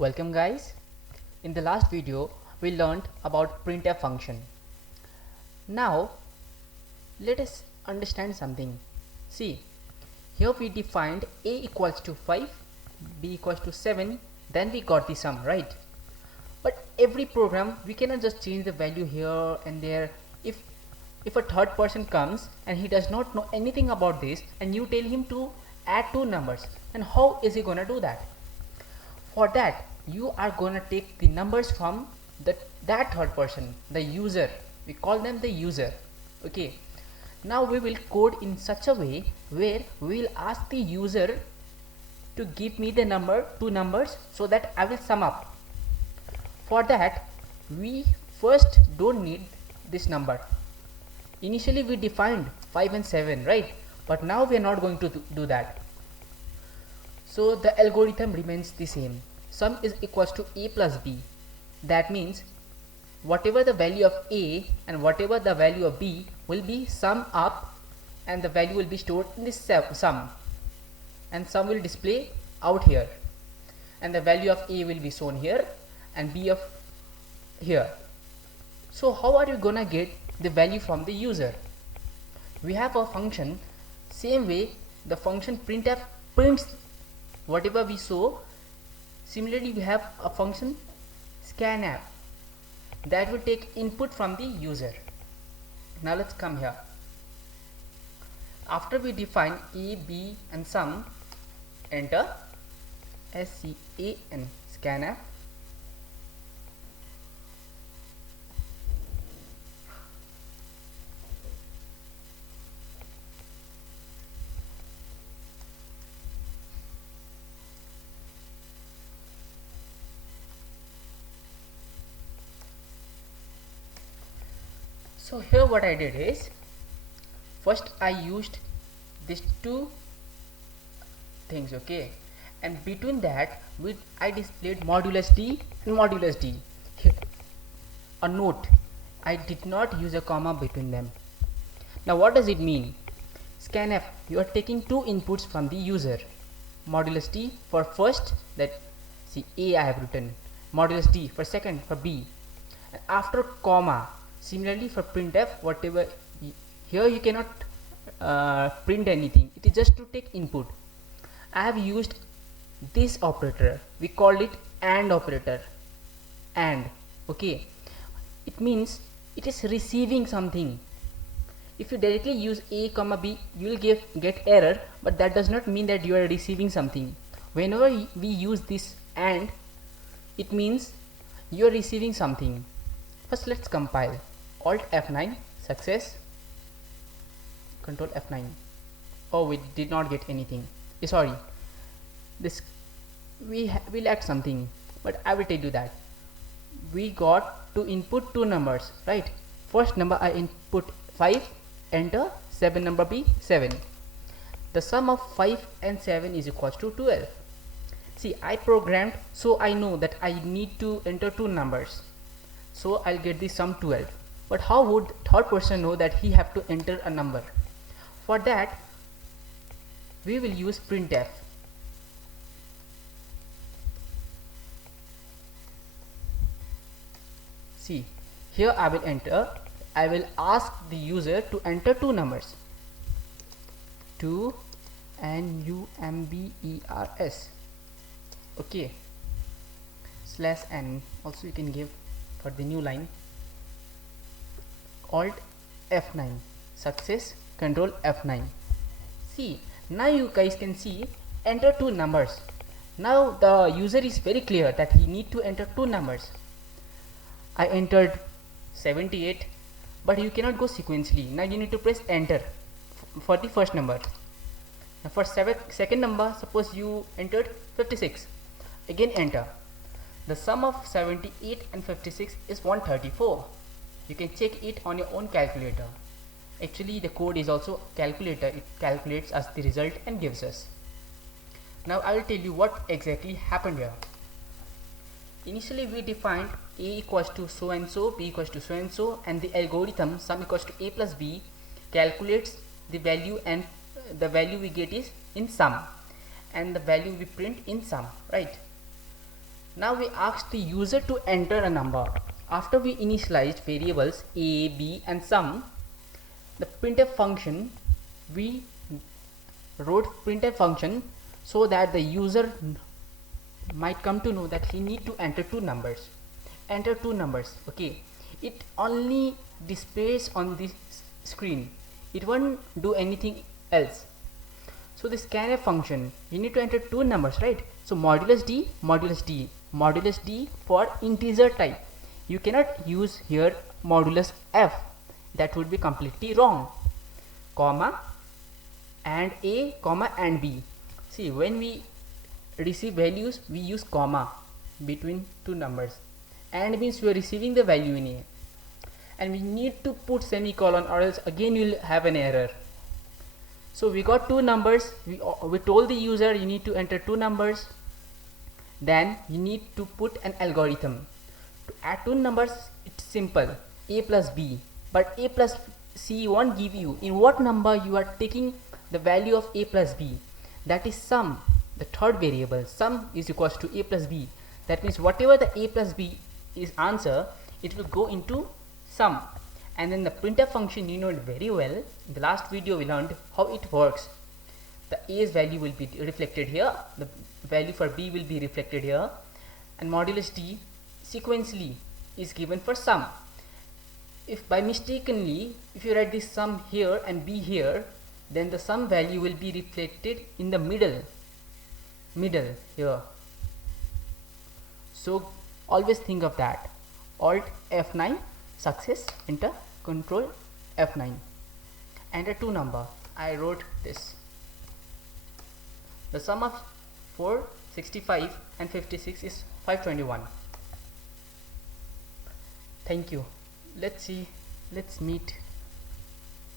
Welcome guys. In the last video we learned about printf function. Now let us understand something. See, here we defined a equals to 5, b equals to 7, then we got the sum, right? But every program we cannot just change the value here and there. If a third person comes and he does not know anything about this and you tell him to add two numbers, then how is he gonna do that? For that you are gonna take the numbers from that third person, the user. We call them the user. Okay, now we will code in such a way where we will ask the user to give me the two numbers so that I will sum up. For that we first don't need this number. Initially we defined 5 and 7, right? But now we are not going to do that. So the algorithm remains the same. Sum is equals to a plus b. That means whatever the value of a and whatever the value of b will be summed up, and the value will be stored in this sum, and sum will display out here, and the value of a will be shown here and b of here. So how are you gonna get the value from the user? We have a function, same way the function printf prints whatever we saw. Similarly we have a function scanf that will take input from the user. Now let's come here. After we define a, b and sum, enter scan scanf. So here what I did is, first I used these two things, okay, and between that I displayed modulus d and modulus d. Here, a note, I did not use a comma between them. Now what does it mean? Scanf, you are taking two inputs from the user. Modulus d for first, that see a I have written, modulus d for second, for b, and after comma. Similarly for printf, whatever here you cannot print anything, it is just to take input. I have used this operator, we called it AND operator. AND, okay, it means it is receiving something. If you directly use a comma b, you will get error, but that does not mean that you are receiving something. Whenever we use this AND, it means you are receiving something. First let's compile. Alt F9, success, Control F9. Oh, we did not get anything. Sorry, this we'll add something, but I will tell you that. We got to input two numbers, right? First number I input 5, enter, 7 number be 7. The sum of 5 and 7 is equals to 12. See, I programmed so I know that I need to enter two numbers, so I'll get the sum 12. But how would third person know that he have to enter a number? For that we will use printf. See, here I will ask the user to enter two numbers, 2 and numbers, okay, /n also you can give for the new line. Alt F9, success, Control F9. See, now you guys can see enter two numbers. Now the user is very clear that he need to enter two numbers. I entered 78, but you cannot go sequentially. Now you need to press enter for the first number. Now for second number, suppose you entered 56, again enter. The sum of 78 and 56 is 134. You can check it on your own calculator. Actually the code is also calculator, it calculates us the result and gives us. Now I will tell you what exactly happened here. Initially we defined a equals to so and so, b equals to so and so, and the algorithm sum equals to a plus b calculates the value, and the value we get is in sum, and the value we print in sum, right? Now we ask the user to enter a number. After we initialized variables a, b and sum, the printf function, we wrote printf function so that the user might come to know that he need to enter two numbers. Enter two numbers, okay. It only displays on this screen. It won't do anything else. So this scanf function, you need to enter two numbers, right? So modulus d, modulus d, modulus d for integer type. You cannot use here modulus f. That would be completely wrong. Comma and a, comma and b. See, when we receive values, we use comma between two numbers. And means we are receiving the value in a. And we need to put semicolon, or else again you will have an error. So we got two numbers. We told the user you need to enter two numbers. Then you need to put an algorithm. To add two numbers, it's simple. A plus b. But a plus c won't give you in what number you are taking the value of a plus b. That is sum, the third variable. Sum is equals to a plus b. That means whatever the a plus b is answer, it will go into sum. And then the printf function, you know it very well. In the last video we learned how it works. The a's value will be reflected here, the value for b will be reflected here, and modulus d sequentially is given for sum. If by mistakenly, if you write this sum here and b here, then the sum value will be reflected in the middle here. So always think of that. Alt F9, success, enter, control F9, enter two number. I wrote this. The sum of 465 and 56 is 521. Thank you. Let's meet